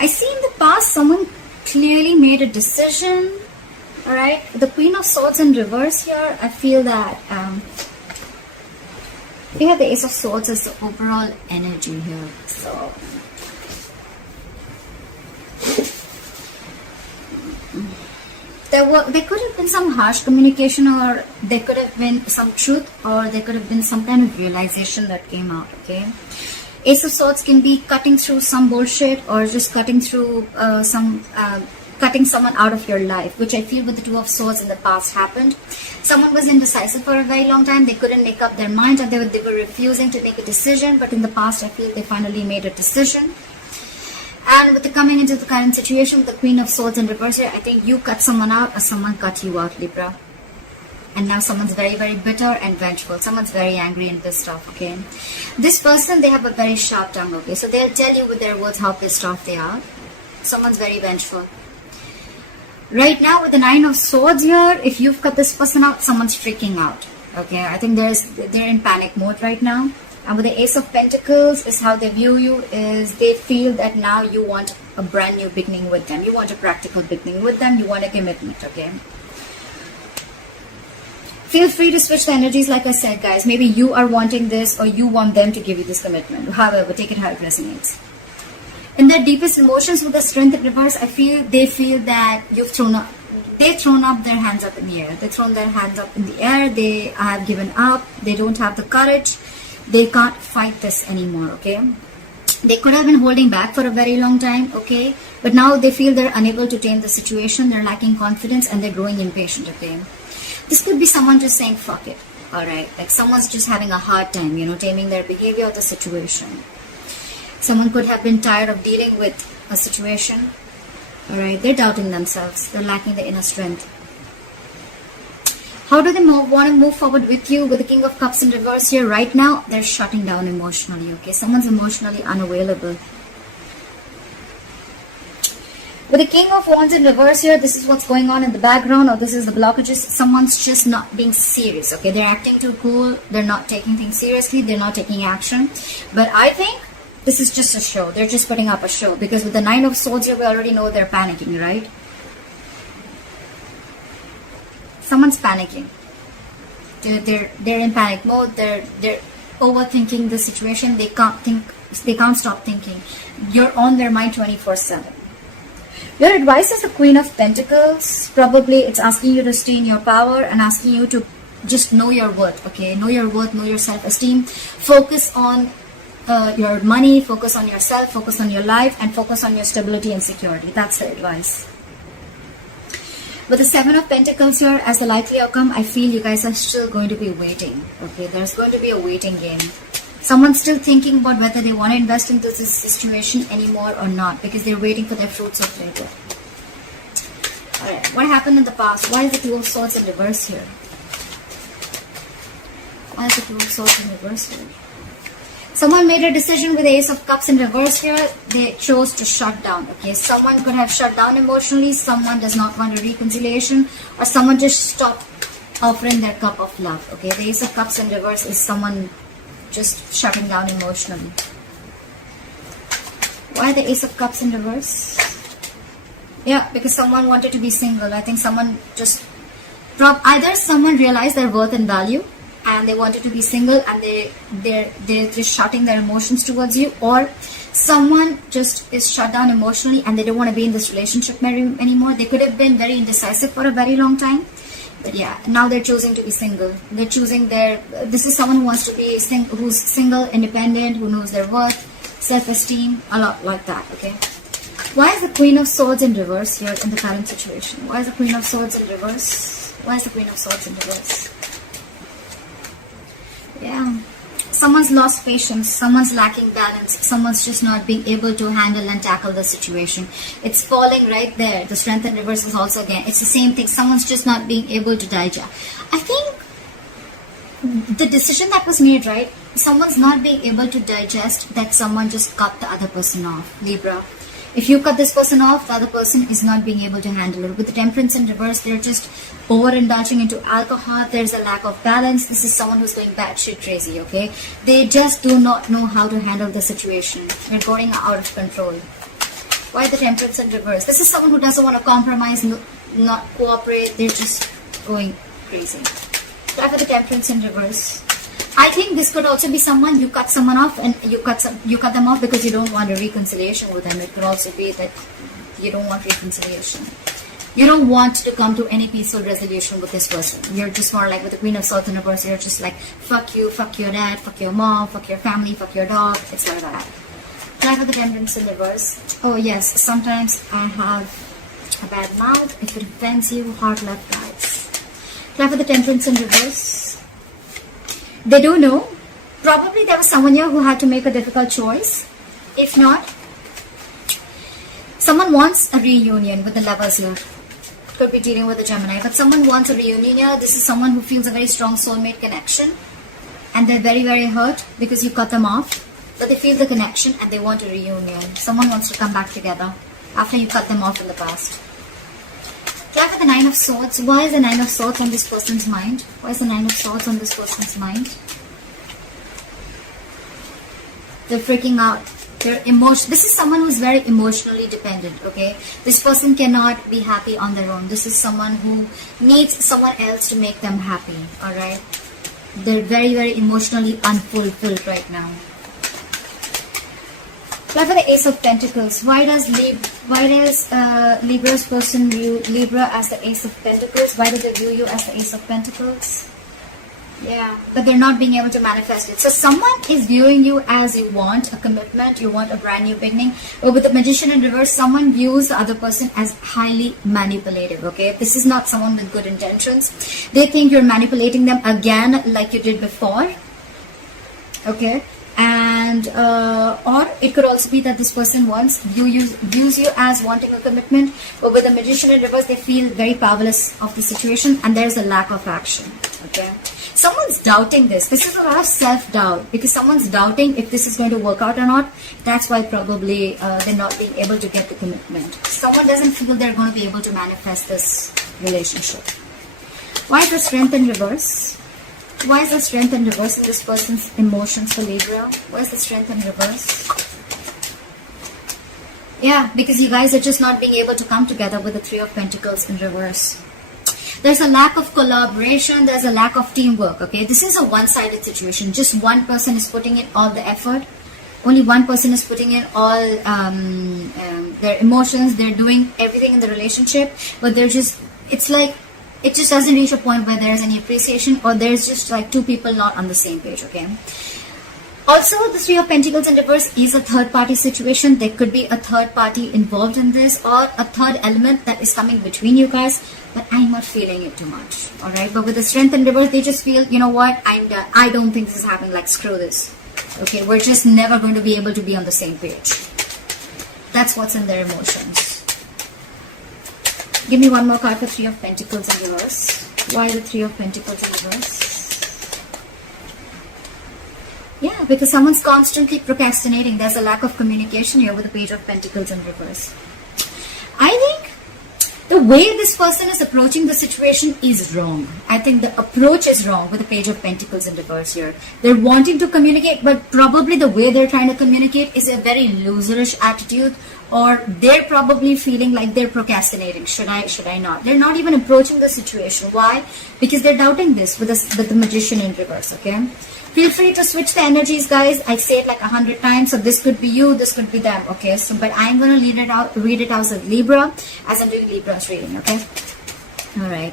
I see in the past someone clearly made a decision. All right, the Queen of Swords in reverse here. I feel that we have the Ace of Swords as the overall energy here. So there could have been some harsh communication, or there could have been some truth, or there could have been some kind of realization that came out. Okay, Ace of Swords can be cutting through some bullshit, or just cutting through cutting someone out of your life, which I feel with the Two of Swords in the past happened. Someone was indecisive for a very long time. They couldn't make up their mind, or they were refusing to make a decision. But in the past, I feel they finally made a decision. And with the coming into the current situation with the Queen of Swords in reverse here, I think you cut someone out, or someone cut you out, Libra. And now someone's very, very bitter and vengeful. Someone's very angry and pissed off, okay? This person, they have a very sharp tongue, okay? So they'll tell you with their words how pissed off they are. Someone's very vengeful. Right now with the Nine of Swords here, if you've cut this person out, someone's freaking out, okay? I think they're in panic mode right now. And with the Ace of Pentacles, is how they view you, is they feel that now you want a brand new beginning with them. You want a practical beginning with them. You want a commitment, okay? Feel free to switch the energies, like I said, guys. Maybe you are wanting this, or you want them to give you this commitment. However, take it how it resonates. In their deepest emotions with the Strength in reverse, I feel they feel that they've thrown up their hands up in the air. They've thrown their hands up in the air. They have given up. They don't have the courage. They can't fight this anymore, okay? They could have been holding back for a very long time, okay? But now they feel they're unable to tame the situation. They're lacking confidence, and they're growing impatient, okay? This could be someone just saying, fuck it, all right? Like someone's just having a hard time, taming their behavior or the situation. Someone could have been tired of dealing with a situation, all right? They're doubting themselves. They're lacking the inner strength. How do they want to move forward with you? With the King of Cups in reverse here right now, they're shutting down emotionally, okay? Someone's emotionally unavailable. With the King of Wands in reverse here, this is what's going on in the background, or this is the blockages. Someone's just not being serious, okay? They're acting too cool. They're not taking things seriously. They're not taking action. But I think this is just a show. They're just putting up a show, because with the Nine of Swords here, we already know they're panicking, right? Someone's panicking. They're in panic mode. They're overthinking the situation. They can't stop thinking. You're on their mind 24/7. Your advice is the Queen of Pentacles. Probably it's asking you to stay in your power and asking you to just know your worth, okay? Know your worth, know your self-esteem. Focus on your money, focus on yourself, focus on your life, and focus on your stability and security. That's the advice. With the Seven of Pentacles here as the likely outcome, I feel you guys are still going to be waiting, okay? There's going to be a waiting game. Someone's still thinking about whether they want to invest into this situation anymore or not, because they're waiting for their fruits of labor. Alright, what happened in the past? Why is the Two of Swords in reverse here? Why is the Two of Swords in reverse here? Someone made a decision with the Ace of Cups in reverse here. They chose to shut down, okay? Someone could have shut down emotionally. Someone does not want a reconciliation, or someone just stopped offering their cup of love, okay? The Ace of Cups in reverse is someone just shutting down emotionally. Why the Ace of Cups in reverse? Yeah, because someone wanted to be single. I think someone just either someone realized their worth and value, and they wanted to be single, and they're just shutting their emotions towards you, or someone just is shut down emotionally and they don't want to be in this relationship anymore. They could have been very indecisive for a very long time, but yeah, now they're choosing to be single. They're choosing this is someone who wants to be who's single, independent, who knows their worth, self-esteem, a lot like that, okay? Why is the Queen of Swords in reverse here in the current situation? Why is the Queen of Swords in reverse? Why is the Queen of Swords in reverse? Yeah, someone's lost patience, someone's lacking balance, someone's just not being able to handle and tackle the situation. It's falling right there. The Strength in reverse is also again, it's the same thing. Someone's just not being able to digest. I think the decision that was made, right? Someone's not being able to digest that someone just cut the other person off, Libra. If you cut this person off, the other person is not being able to handle it. With the Temperance in reverse, they're just overindulging into alcohol. There's a lack of balance. This is someone who's going batshit crazy, okay? They just do not know how to handle the situation. They're going out of control. Why the Temperance in reverse? This is someone who doesn't want to compromise, not cooperate. They're just going crazy. Try for the Temperance in reverse. I think this could also be someone, you cut someone off and you cut them off because you don't want a reconciliation with them. It could also be that you don't want reconciliation. You don't want to come to any peaceful resolution with this person. You're just more like with the Queen of Swords in reverse. You're just like, fuck you, fuck your dad, fuck your mom, fuck your family, fuck your dog. It's like that. Try for the Temperance in reverse. Oh yes, sometimes I have a bad mouth. If it offends you, hard luck, guys. Try for the Temperance in reverse. They don't know. Probably there was someone here who had to make a difficult choice. If not, someone wants a reunion with the Lovers here. Could be dealing with a Gemini, but someone wants a reunion here. This is someone who feels a very strong soulmate connection, and they're very, very hurt because you cut them off. But they feel the connection and they want a reunion. Someone wants to come back together after you cut them off in the past. Try for the Nine of Swords. Why is the Nine of Swords on this person's mind? Why is the Nine of Swords on this person's mind? They're freaking out. This is someone who's very emotionally dependent, okay? This person cannot be happy on their own. This is someone who needs someone else to make them happy, alright? They're very, very emotionally unfulfilled right now. Try for the Ace of Pentacles. Why does Libra's person view Libra as the Ace of Pentacles? Why do they view you as the Ace of Pentacles? Yeah, but they're not being able to manifest it. So someone is viewing you as you want a commitment, you want a brand new beginning. Or with the Magician in reverse, someone views the other person as highly manipulative, okay? This is not someone with good intentions. They think you're manipulating them again like you did before, okay? And or it could also be that this person views you as wanting a commitment, but with the Magician in reverse, they feel very powerless of the situation and there's a lack of action, okay? Someone's doubting this. This is a lot of self-doubt because someone's doubting if this is going to work out or not. That's why probably they're not being able to get the commitment. Someone doesn't feel they're going to be able to manifest this relationship. Why is the Strength in reverse? Why is the Strength in reverse in this person's emotions for Libra? Why is the Strength in reverse? Yeah, because you guys are just not being able to come together with the Three of Pentacles in reverse. There's a lack of collaboration. There's a lack of teamwork, okay? This is a one-sided situation. Just one person is putting in all the effort. Only one person is putting in all their emotions. They're doing everything in the relationship. But they're just, it's like, it just doesn't reach a point where there's any appreciation or there's just like two people not on the same page, okay? Also, the Three of Pentacles in reverse is a third-party situation. There could be a third party involved in this or a third element that is coming between you guys. But I'm not feeling it too much, alright? But with the Strength in reverse, they just feel, you know what, I don't think this is happening, like screw this. Okay, we're just never going to be able to be on the same page. That's what's in their emotions. Give me one more card for Three of Pentacles in reverse. Why the Three of Pentacles in reverse? Yeah, because someone's constantly procrastinating. There's a lack of communication here with the Page of Pentacles in reverse. I think the way this person is approaching the situation is wrong. I think the approach is wrong with the Page of Pentacles in reverse here. They're wanting to communicate, but probably the way they're trying to communicate is a very loserish attitude, or they're probably feeling like they're procrastinating. Should I not? They're not even approaching the situation. Why? Because they're doubting this with the Magician in reverse, okay? Feel free to switch the energies, guys. I say it like 100 times. So this could be you, this could be them, okay? So, but I'm going to read it out as Libra, as I'm doing Libra's reading, okay? All right.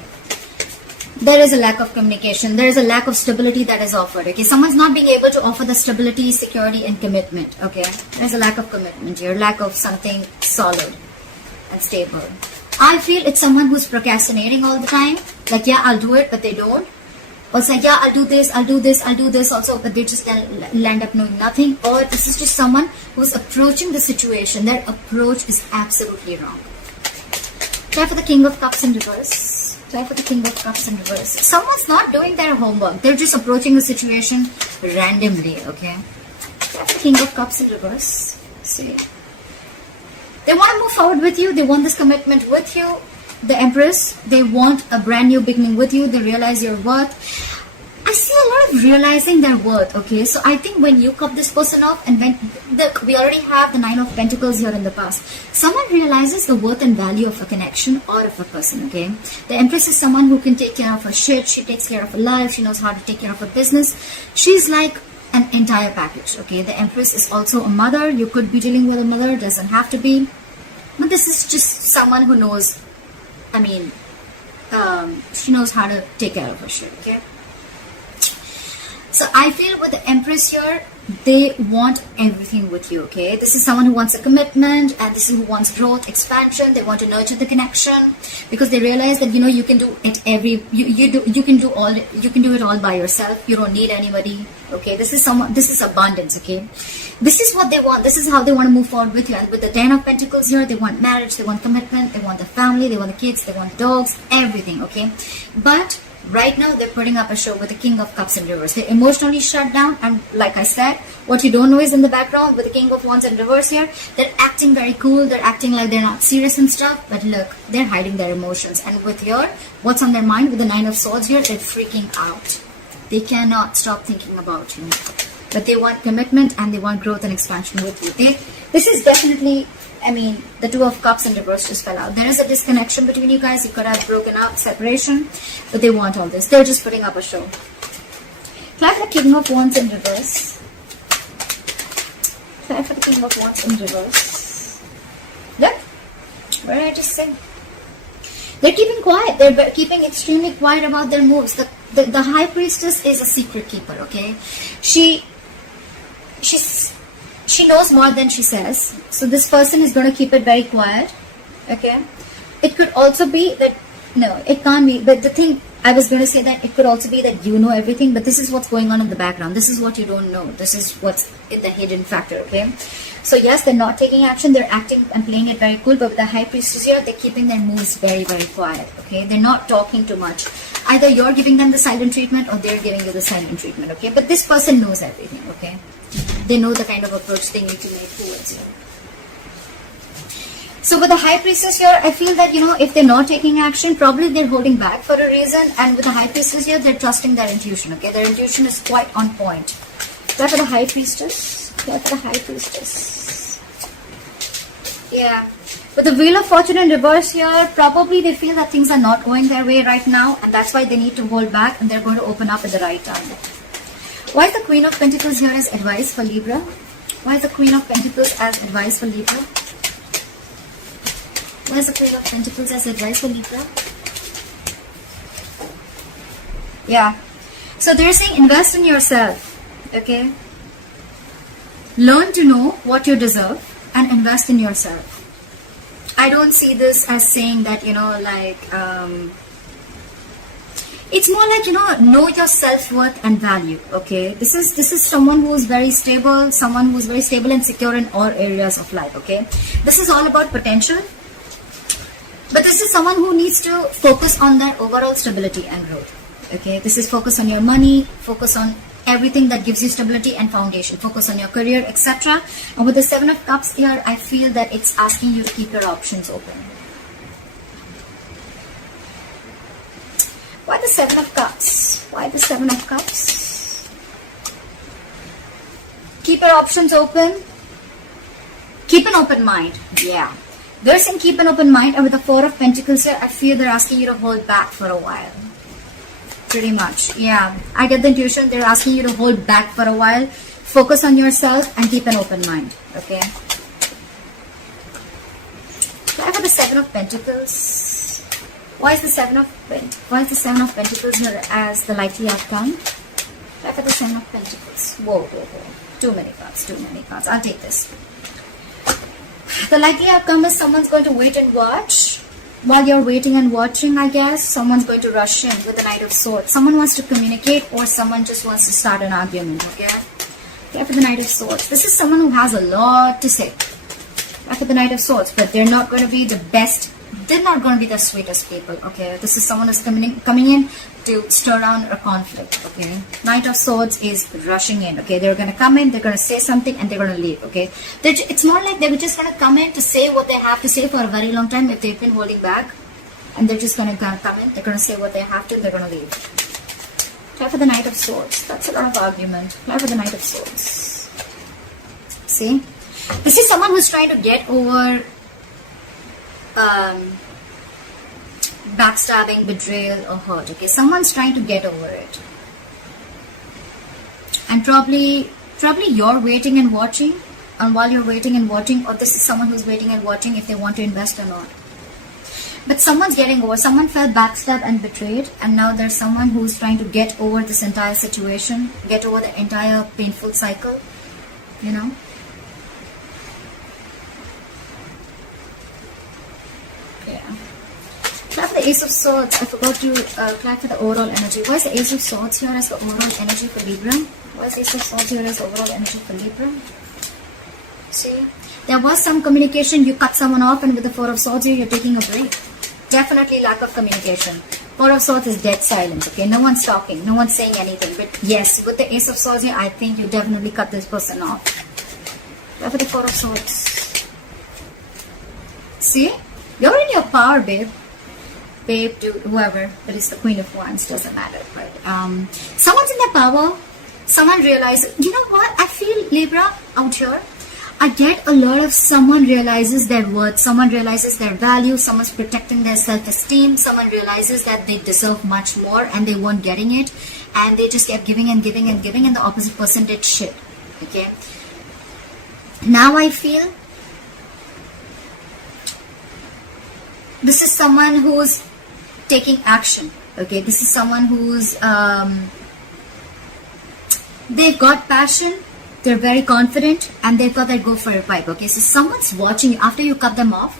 There is a lack of communication. There is a lack of stability that is offered, okay? Someone's not being able to offer the stability, security, and commitment, okay? There's a lack of commitment here, lack of something solid and stable. I feel it's someone who's procrastinating all the time. Like, yeah, I'll do it, but they don't. Also, yeah, I'll do this also, but they just land up knowing nothing. Or this is just someone who's approaching the situation. Their approach is absolutely wrong. Try for the King of Cups in reverse. Try for the King of Cups in reverse. Someone's not doing their homework. They're just approaching the situation randomly, okay? Try for the King of Cups in reverse. See. They want to move forward with you. They want this commitment with you. The Empress, they want a brand new beginning with you. They realize your worth. I see a lot of realizing their worth. Okay, so I think when you cut this person off, and when we already have the 9 of Pentacles here in the past, someone realizes the worth and value of a connection or of a person. Okay, the Empress is someone who can take care of her shit. She takes care of her life. She knows how to take care of her business. She's like an entire package. Okay, the Empress is also a mother. You could be dealing with a mother, doesn't have to be, but this is just someone who knows, I mean, she knows how to take care of her shit. Okay, so I feel with the Empress here, they want everything with you. Okay, this is someone who wants a commitment, and this is who wants growth, expansion. They want to nurture the connection because they realize that, you know, you can do it you can do it all by yourself. You don't need anybody. Okay, this is abundance. Okay, this is what they want. This is how they want to move forward with you. And with the 10 of Pentacles here, they want marriage, they want commitment, they want the family, they want the kids, they want dogs, everything. Okay, but right now they're putting up a show with the King of Cups in reverse. They're emotionally shut down, and like I said, what you don't know is in the background with the King of Wands in reverse here, they're acting very cool, they're acting like they're not serious and stuff, but look, they're hiding their emotions. And with your, what's on their mind with the 9 of Swords here, they're freaking out. They cannot stop thinking about you, but they want commitment and they want growth and expansion with you. This is definitely, I mean, the 2 of Cups in reverse just fell out. There is a disconnection between you guys. You could have broken up, separation, but they want all this. They're just putting up a show. Clap for the King of Wands in reverse. Clap for the King of Wands in reverse. Yep. What did I just say? They're keeping quiet. They're keeping extremely quiet about their moves. The High Priestess is a secret keeper, okay? She knows more than she says. So this person is going to keep it very quiet, okay? It could also be that, no, it can't be. But the thing, I was going to say that it could also be that you know everything, but this is what's going on in the background. This is what you don't know. This is what's in the hidden factor, okay? So yes, they're not taking action. They're acting and playing it very cool, but with the High Priestess here, they're keeping their moves very, very quiet, okay? They're not talking too much. Either you're giving them the silent treatment or they're giving you the silent treatment, okay? But this person knows everything, okay? They know the kind of approach they need to make towards you. So with the High Priestess here, I feel that, you know, if they're not taking action, probably they're holding back for a reason. And with the High Priestess here, they're trusting their intuition, okay? Their intuition is quite on point. Clap for the High Priestess. Clap for the High Priestess. Yeah. With the Wheel of Fortune in reverse here, probably they feel that things are not going their way right now. And that's why they need to hold back, and they're going to open up at the right time. Why is the Queen of Pentacles here as advice for Libra? Why is the Queen of Pentacles as advice for Libra? Why is the Queen of Pentacles as advice for Libra? Yeah. So they're saying invest in yourself. Okay. Learn to know what you deserve and invest in yourself. I don't see this as saying that, you know, like, it's more like, you know your self-worth and value, okay? This is someone who is very stable, someone who is very stable and secure in all areas of life, okay? This is all about potential, but this is someone who needs to focus on their overall stability and growth, okay? This is focus on your money, focus on everything that gives you stability and foundation, focus on your career, etc. And with the 7 of Cups here, I feel that it's asking you to keep your options open. Why the 7 of Cups? Why the 7 of Cups? Keep your options open. Keep an open mind. Yeah. They're saying keep an open mind. And with the 4 of Pentacles here, I feel they're asking you to hold back for a while. Pretty much. Yeah. I get the intuition. They're asking you to hold back for a while. Focus on yourself and keep an open mind. Okay. Why for the 7 of Pentacles? Why is the 7 of Pentacles here as the likely outcome? Try for the 7 of Pentacles. Whoa. Too many cards. I'll take this. The likely outcome is someone's going to wait and watch. While you're waiting and watching, I guess, someone's going to rush in with the Knight of Swords. Someone wants to communicate or someone just wants to start an argument, okay? Try for the Knight of Swords. This is someone who has a lot to say. Try for the Knight of Swords, but they're not going to be the best. They're not going to be the sweetest people, okay? This is someone who's coming in to stir down a conflict, okay? Knight of Swords is rushing in, okay? They're going to come in, they're going to say something, and they're going to leave, okay? It's more like they're just going to come in to say what they have to say for a very long time if they've been holding back. And they're just going to come in, they're going to say what they have to, and they're going to leave. Clear for the Knight of Swords. That's a lot of argument. Clear for the Knight of Swords. See? This is someone who's trying to get over backstabbing, betrayal, or hurt. Okay, someone's trying to get over it. And probably you're waiting and watching. And while you're waiting and watching, or this is someone who's waiting and watching if they want to invest or not. But someone's getting over. Someone felt backstabbed and betrayed, and now there's someone who's trying to get over this entire situation, get over the entire painful cycle, you know. Yeah. Clap for the Ace of Swords. I forgot to clap for the overall energy. Why is the Ace of Swords here as the overall energy for Libra? Why is the Ace of Swords here as the overall energy for Libra? See, there was some communication, you cut someone off, and with the Four of Swords here, you're taking a break. Definitely lack of communication. Four of Swords is dead silence, okay? No one's talking, no one's saying anything. But yes, with the Ace of Swords here, I think you definitely cut this person off. Go for the Four of Swords. See, you're in your power, babe. Babe, dude, whoever. That is the Queen of Wands, doesn't matter. But someone's in their power. Someone realizes, you know what? I feel, Libra, out here, I get a lot of someone realizes their worth, someone realizes their value, someone's protecting their self-esteem, someone realizes that they deserve much more and they weren't getting it, and they just kept giving and giving and giving, and the opposite person did shit. Okay, now I feel this is someone who's taking action. Okay, this is someone who's they've got passion, they're very confident, and they've got that go for it vibe. Okay, so someone's watching you after you cut them off,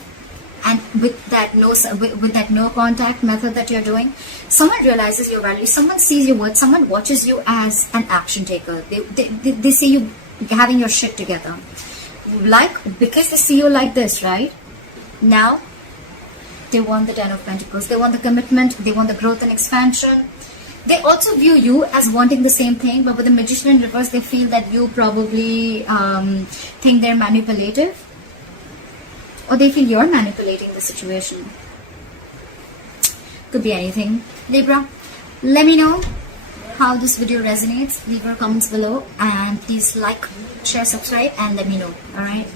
and with that no contact method that you're doing, someone realizes your value, someone sees your worth, someone watches you as an action taker. They see you having your shit together, because they see you like this, right? Now they want the Ten of Pentacles, they want the commitment, they want the growth and expansion. They also view you as wanting the same thing, but with the Magician in reverse, they feel that you probably think they're manipulative, or they feel you're manipulating the situation. Could be anything. Libra, let me know how this video resonates. Leave your comments below, and please like, share, subscribe, and let me know. Alright.